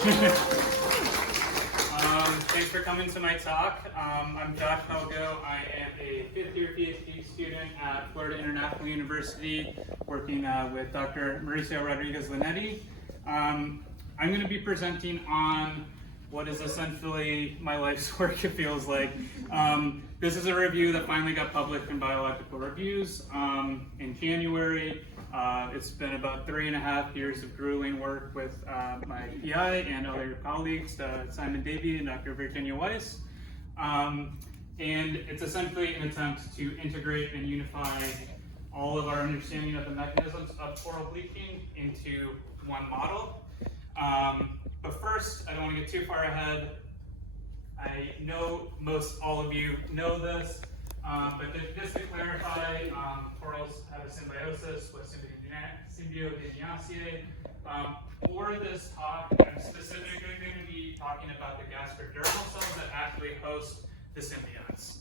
Thanks for coming to my talk. I'm Josh Helgoe. I am a fifth-year PhD student at Florida International University, working with Dr. Mauricio Rodriguez-Linetti. I'm going to be presenting on what is essentially my life's work, it feels like. This is a review that finally got published in Biological Reviews in January. It's been about 3.5 years of grueling work with my PI and other colleagues, Simon Davey and Dr. Virginia Weiss. And it's essentially an attempt to integrate and unify all of our understanding of the mechanisms of coral bleaching into one model. But first, I don't want to get too far ahead. I know most all of you know this, but just to clarify, corals have a symbiosis with Symbiodignaceae. For this talk, I'm specifically going to be talking about the gastrodermal cells that actually host the symbionts.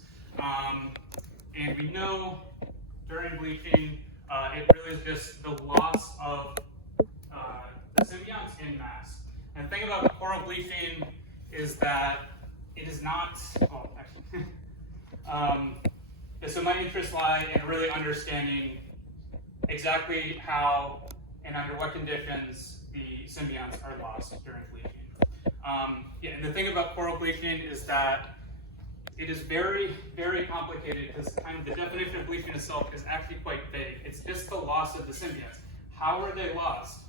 And we know during bleaching, it really is just the loss of the symbionts en masse. And the thing about coral bleaching is that it is not, well, actually, so my interests lie in really understanding exactly how and under what conditions the symbionts are lost during bleaching. And the thing about coral bleaching is that it is very, very complicated because kind of the definition of bleaching itself is actually quite vague. It's just the loss of the symbionts. How are they lost?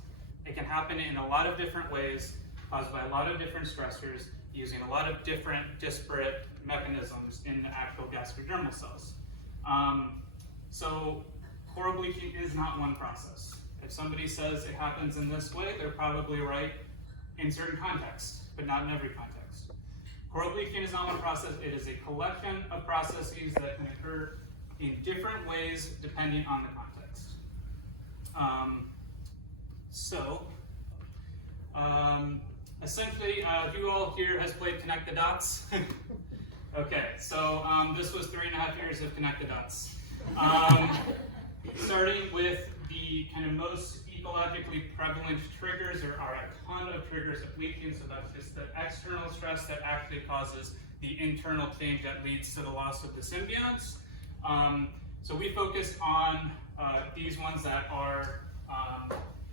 It can happen in a lot of different ways, caused by a lot of different stressors, using a lot of different disparate mechanisms in the actual gastrodermal cells. So coral bleaching is not one process. If somebody says it happens in this way, they're probably right in certain contexts, but not in every context. Coral bleaching is not one process. It is a collection of processes that can occur in different ways depending on the context. Essentially, who all here has played Connect the Dots? Okay, so this was 3.5 years of Connect the Dots. Starting with the kind of most ecologically prevalent triggers. There are a ton of triggers of bleaching, so that's just the external stress that actually causes the internal change that leads to the loss of the symbionts. So we focused on these ones that are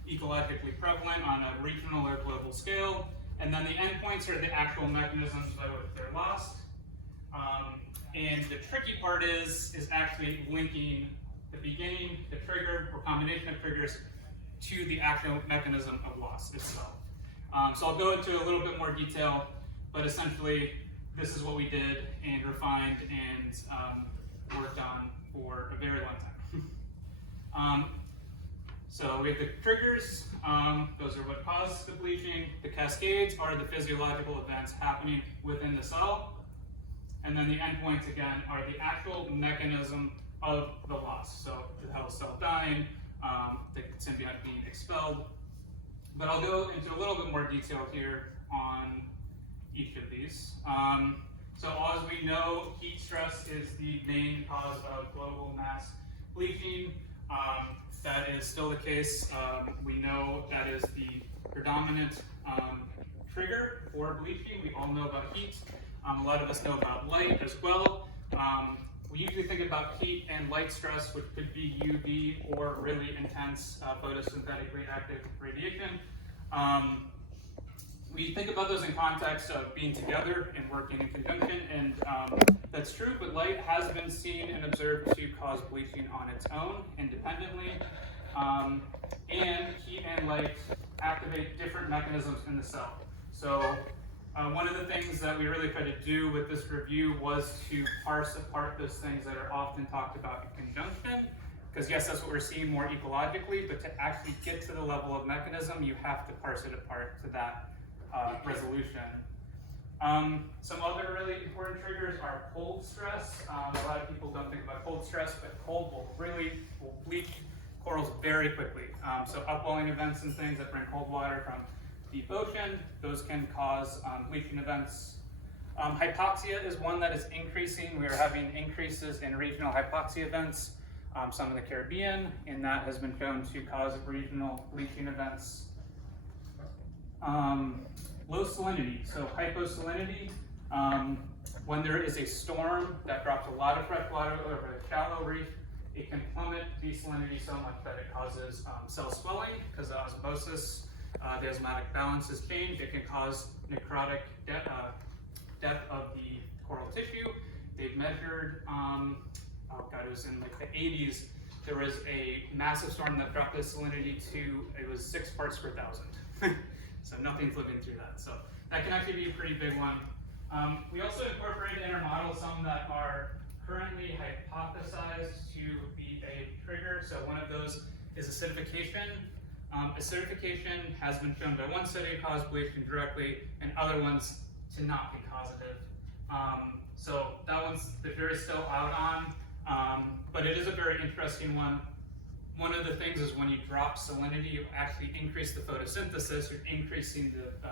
ecologically prevalent on a regional or global scale, and then the endpoints are the actual mechanisms by which they're lost. And the tricky part is actually linking the beginning, the trigger, or combination of triggers to the actual mechanism of loss itself. So I'll go into a little bit more detail, but essentially this is what we did and refined and worked on for a very long time. So we have the triggers, those are what cause the bleaching. The cascades are the physiological events happening within the cell. And then the endpoints, again, are the actual mechanism of the loss. So the whole cell dying, the symbiont being expelled. But I'll go into a little bit more detail here on each of these. So as we know, heat stress is the main cause of global mass bleaching. That is still the case. We know that is the predominant trigger for bleaching. We all know about heat. A lot of us know about light as well. We usually think about heat and light stress, which could be UV or really intense photosynthetically active radiation. We think about those in context of being together and working in conjunction, and that's true, but light has been seen and observed to cause bleaching on its own, independently. And heat and light activate different mechanisms in the cell. So one of the things that we really tried to do with this review was to parse apart those things that are often talked about in conjunction, because yes, that's what we're seeing more ecologically, but to actually get to the level of mechanism, you have to parse it apart to that resolution. Some other really important triggers are cold stress. A lot of people don't think about cold stress, but cold will bleach corals very quickly. So upwelling events and things that bring cold water from deep ocean, those can cause bleaching events. Hypoxia is one that is increasing. We are having increases in regional hypoxia events, some in the Caribbean, and that has been shown to cause regional bleaching events. Low salinity, so hyposalinity, when there is a storm that drops a lot of fresh water over a shallow reef, it can plummet desalinity so much that it causes cell swelling because of osmosis. The osmotic balance is changed. It can cause necrotic death of the coral tissue. They've measured, it was in like the 80s, there was a massive storm that dropped the salinity to, it was 6 parts per thousand. So nothing's living through that. So that can actually be a pretty big one. We also incorporated in our model some that are currently hypothesized to be a trigger. So one of those is acidification. Acidification has been shown by one study to cause bleaching directly and other ones to not be causative. So that one's the jury's still out on, but it is a very interesting one. One of the things is when you drop salinity, you actually increase the photosynthesis, you're increasing the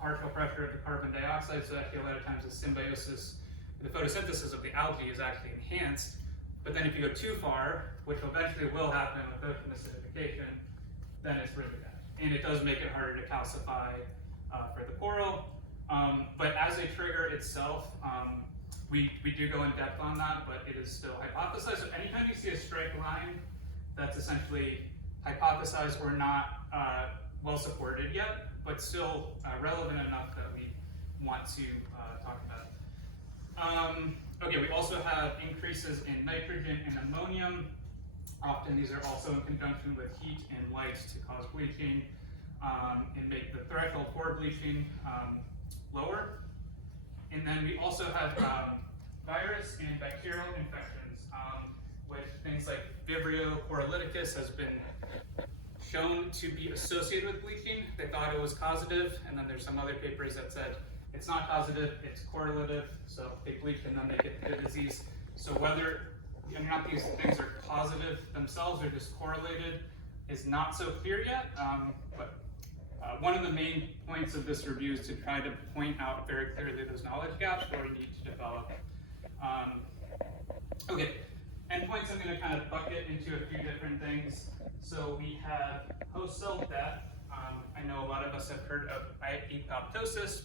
partial pressure of the carbon dioxide, so actually a lot of times the symbiosis, the photosynthesis of the algae is actually enhanced. But then if you go too far, which eventually will happen with ocean acidification, then it's really bad. And it does make it harder to calcify for the coral. But as a trigger itself, we do go in depth on that, but it is still hypothesized. So anytime you see a straight line that's essentially hypothesized or not well supported yet, but still relevant enough that we want to talk about it. Okay, we also have increases in nitrogen and ammonium. Often these are also in conjunction with heat and light to cause bleaching and make the threshold for bleaching lower. And then we also have virus and bacterial infections, with things like Vibrio coriolyticus has been shown to be associated with bleaching. They thought it was causative, and then there's some other papers that said it's not causative, it's correlative, so they bleach and then they get the disease. So whether or not these things are causative themselves or just correlated is not so clear yet, but one of the main points of this review is to try to point out very clearly those knowledge gaps where we need to develop. Okay, endpoints I'm going to kind of bucket into a few different things. So we have host cell death. I know a lot of us have heard of apoptosis,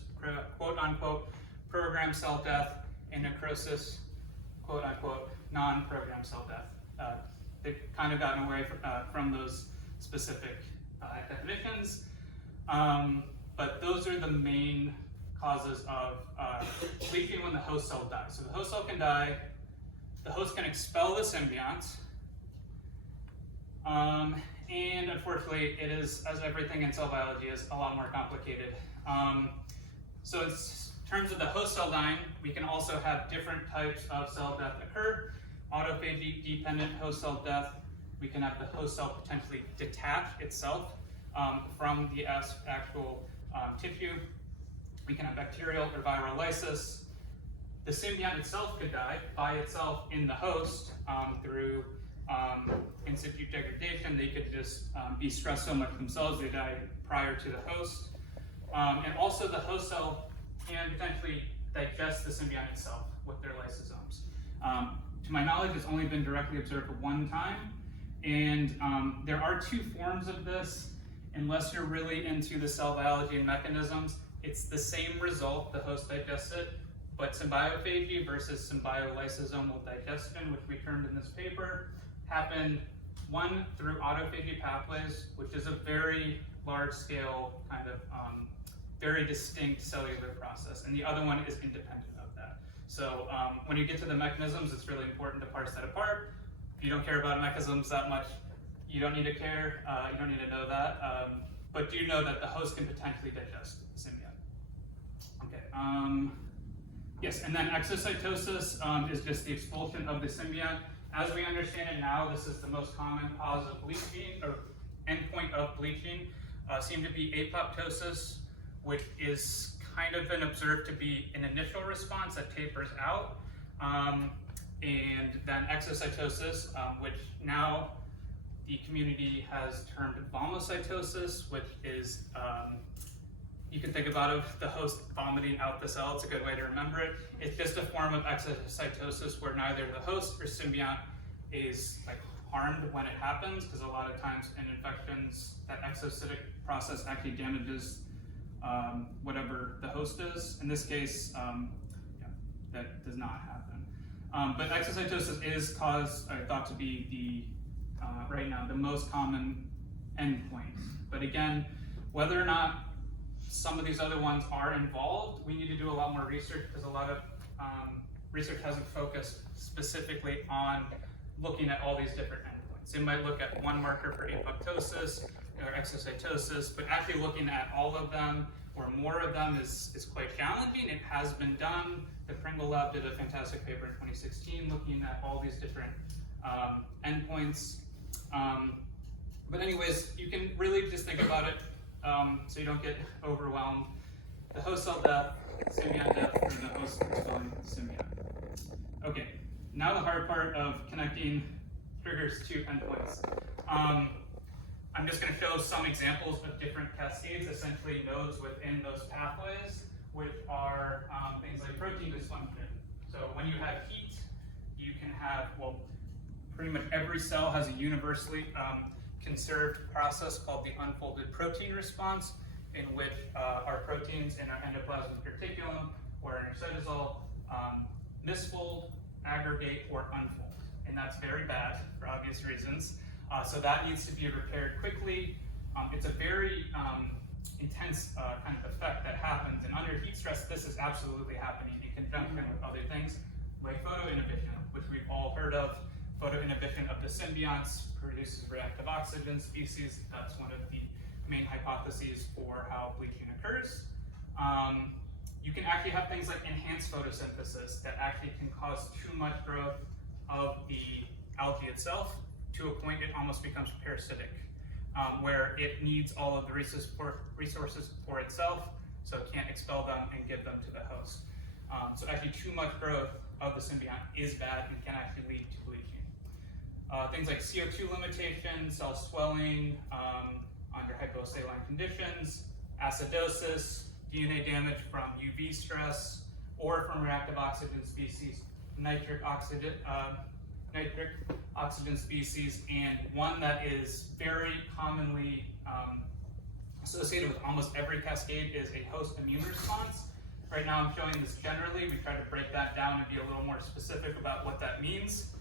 quote unquote, programmed cell death, and necrosis, quote unquote, non-programmed cell death. They've kind of gotten away from those specific definitions, but those are the main causes of bleaching when the host cell dies. So the host cell can die, the host can expel the symbiont, and unfortunately it is, as everything in cell biology is, a lot more complicated. So in terms of the host cell dying, we can also have different types of cell death occur. Autophagy dependent host cell death. We can have the host cell potentially detach itself from the actual tissue. We can have bacterial or viral lysis. The symbiont itself could die by itself in the host through in situ degradation. They could just be stressed so much themselves they die prior to the host. And also the host cell can potentially digest the symbiont itself with their lysosomes. To my knowledge, it's only been directly observed one time. And there are two forms of this. Unless you're really into the cell biology and mechanisms, it's the same result, the host digests it, but symbiophagy versus symbiolysosome digestion, which we termed in this paper, happen one through autophagy pathways, which is a very large scale kind of very distinct cellular process, and the other one is independent of that. So when you get to the mechanisms, it's really important to parse that apart. If you don't care about mechanisms that much, you don't need to care, you don't need to know that, but do know that the host can potentially digest the symbiont. Okay, yes, and then exocytosis is just the expulsion of the symbiont. As we understand it now, this is the most common cause of bleaching, or endpoint of bleaching, seem to be apoptosis, which is kind of been observed to be an initial response that tapers out, and then exocytosis, which now the community has termed vomocytosis, which is, you can think about the host vomiting out the cell. It's a good way to remember it. It's just a form of exocytosis where neither the host or symbiont is like harmed when it happens, because a lot of times in infections, that exocytic process actually damages whatever the host is. In this case, that does not happen. But exocytosis is thought to be the, right now, the most common endpoint. But again, whether or not some of these other ones are involved, we need to do a lot more research, because a lot of research hasn't focused specifically on looking at all these different endpoints. It might look at one marker for apoptosis or exocytosis, but actually looking at all of them or more of them is quite challenging. It has been done. The Pringle Lab did a fantastic paper in 2016 looking at all these different endpoints. But anyways, you can really just think about it so you don't get overwhelmed. The host cell death, symbiont death, and the host expelling symbiont. Okay, now the hard part of connecting triggers to endpoints. I'm just going to show some examples of different cascades, essentially nodes within those pathways, which are things like protein dysfunction. So when you have heat, you can have, well, pretty much every cell has a universally conserved process called the unfolded protein response, in which our proteins in our endoplasmic reticulum or in our cytosol misfold, aggregate, or unfold. And that's very bad for obvious reasons. So that needs to be repaired quickly. It's a very intense kind of effect that happens. And under heat stress, this is absolutely happening in conjunction with other things like photoinhibition, which we've all heard of. Photoinhibition of the symbionts produces reactive oxygen species. That's one of the main hypotheses for how bleaching occurs. You can actually have things like enhanced photosynthesis that actually can cause too much growth of the algae itself to a point it almost becomes parasitic, where it needs all of the resources for itself, so it can't expel them and give them to the host. So actually too much growth of the symbiont is bad and can actually lead to bleaching. Things like CO2 limitation, cell swelling under hyposaline conditions, acidosis, DNA damage from UV stress, or from reactive oxygen species, nitric oxygen species, and one that is very commonly associated with almost every cascade is a host immune response. Right now I'm showing this generally. We try to break that down and be a little more specific about what that means.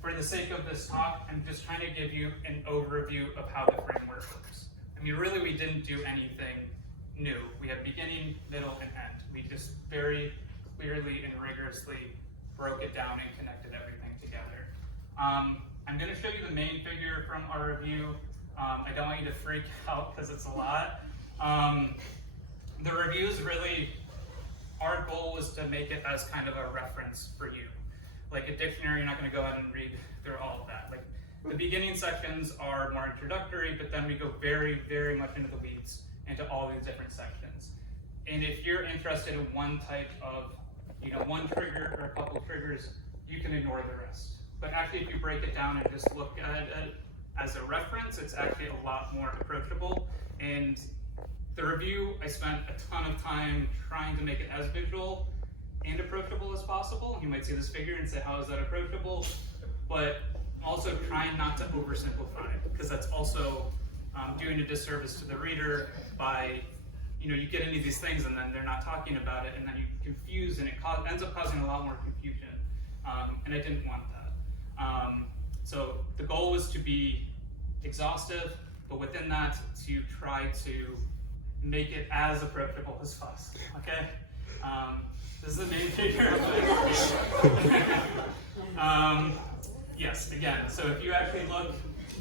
For the sake of this talk, I'm just trying to give you an overview of how the framework works. I mean, really, we didn't do anything new. We had beginning, middle, and end. We just very clearly and rigorously broke it down and connected everything together. I'm going to show you the main figure from our review. I don't want you to freak out because it's a lot. The reviews really, our goal was to make it as kind of a reference for you. Like a dictionary, you're not going to go out and read through all of that. Like the beginning sections are more introductory, but then we go very, very much into the weeds, into all these different sections. And if you're interested in one type of, one trigger or a couple of triggers, you can ignore the rest. But actually, if you break it down and just look at it as a reference, it's actually a lot more approachable. And the review, I spent a ton of time trying to make it as visual and approachable as possible. You might see this figure and say, how is that approachable? But also trying not to oversimplify it, because that's also doing a disservice to the reader by, you get into these things and then they're not talking about it, and then you confuse, and it ends up causing a lot more confusion. And I didn't want that. So the goal was to be exhaustive, but within that, to try to make it as approachable as possible, okay? This is the main figure. Yes, again, so if you actually look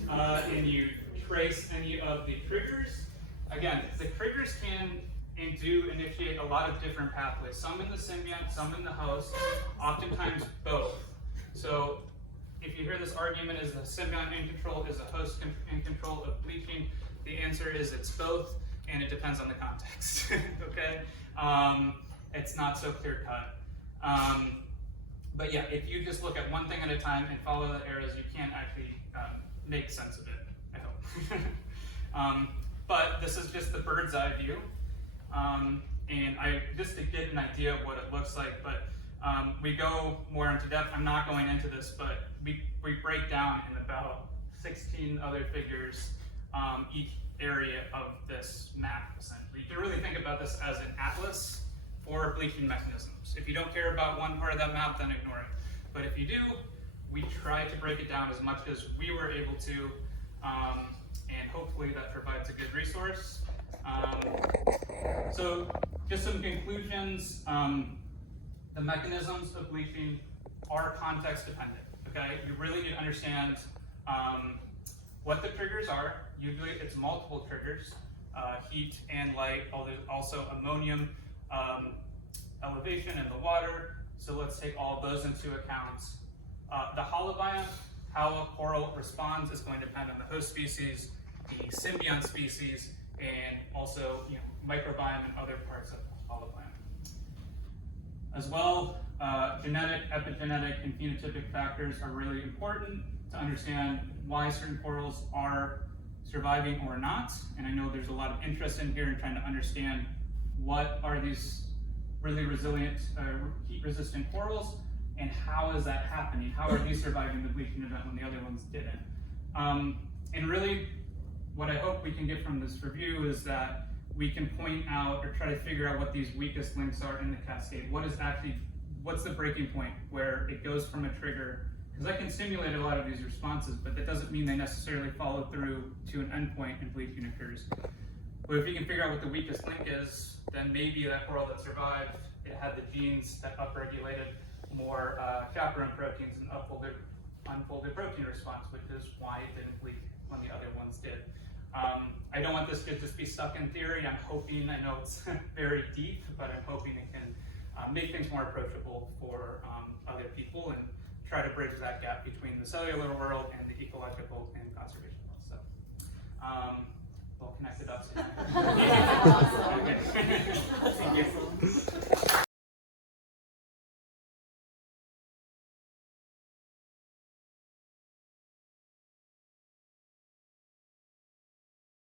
and you trace any of the triggers, again, the triggers can and do initiate a lot of different pathways, some in the symbiont, some in the host, oftentimes both. So if you hear this argument, is the symbiont in control, is the host in control of bleaching? The answer is it's both, and it depends on the context, okay? It's not so clear cut. But yeah, if you just look at one thing at a time and follow the arrows, you can actually make sense of it, I hope. But this is just the bird's eye view. And just to get an idea of what it looks like, but we go more into depth. I'm not going into this, but we break down in about 16 other figures each area of this map, essentially. You can really think about this as an atlas for bleaching mechanisms. If you don't care about one part of that map, then ignore it. But if you do, we try to break it down as much as we were able to, and hopefully that provides a good resource. So just some conclusions. The mechanisms of bleaching are context dependent, okay? You really need to understand what the triggers are. Usually it's multiple triggers, heat and light, also ammonium elevation in the water. So let's take all of those into account. The holobiome, how a coral responds, is going to depend on the host species, the symbiont species, and also microbiome and other parts of the holobiome. As well, genetic, epigenetic, and phenotypic factors are really important to understand why certain corals are surviving or not. And I know there's a lot of interest in here in trying to understand what are these really resilient, heat-resistant corals, and how is that happening? How are these surviving the bleaching event when the other ones didn't? And really, what I hope we can get from this review is that we can point out or try to figure out what these weakest links are in the cascade. What's the breaking point where it goes from a trigger? Because I can simulate a lot of these responses, but that doesn't mean they necessarily follow through to an endpoint and bleaching occurs. But if you can figure out what the weakest link is, then maybe that coral that survived, it had the genes that upregulated more chaperone proteins and unfolded protein response, which is why it didn't bleach when the other ones did. I don't want this to just be stuck in theory. I'm hoping, I know it's very deep, but I'm hoping it can make things more approachable for other people and try to bridge that gap between the cellular world and the ecological and conservation world. So, well connected up.